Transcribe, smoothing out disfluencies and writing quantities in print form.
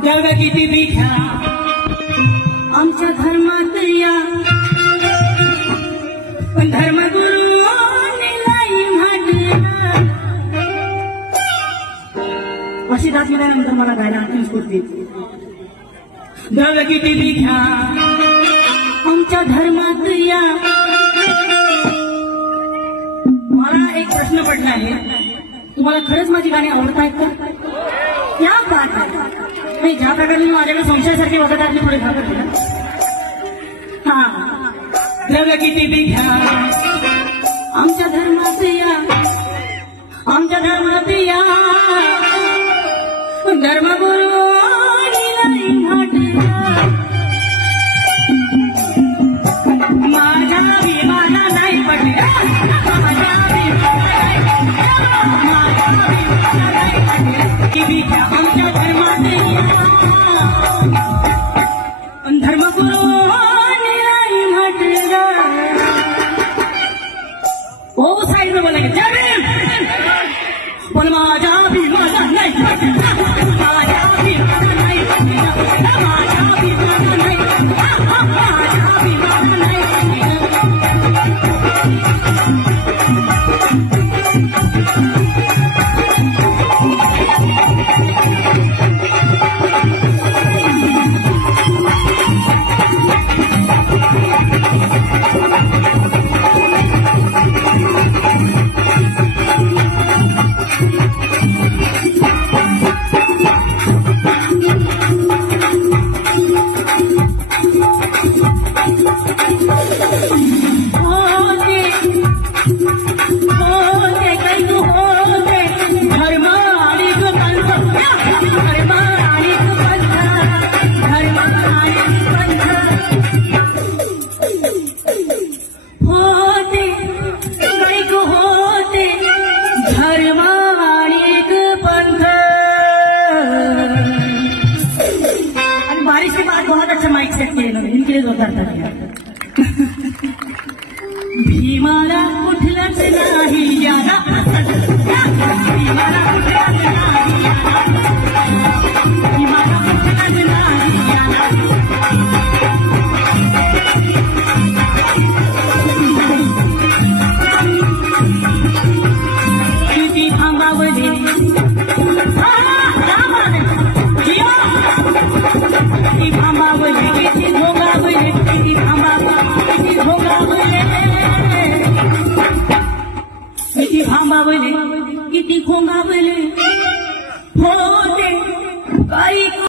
जग किती बिघ्या आमच्या धर्मात या धर्मगुरू अशी दास गेल्यानंतर मला गायला आणखी स्फूर्ती जग किती बिघ्या आमच्या धर्मात या. मला एक प्रश्न पडला आहे, तुम्हाला खरंच माझी गाणी आवडत आहेत का? क्या बात आहे. नाही, ज्या प्रकारे मी माझ्याकडे संशयासारखे बघत आहे थोडे घाबरले. हा, जग किती बिघ्या आमच्या धर्मात या आमच्या धर्मात या धर्मगुरू माझ्या विमाना नाही पडल्या आमच्या धर्मात धर्मगुरू ओ साईड बोला पण माझ्या विमाना नाही भीमाला कुठलंच नाही याला भीमाला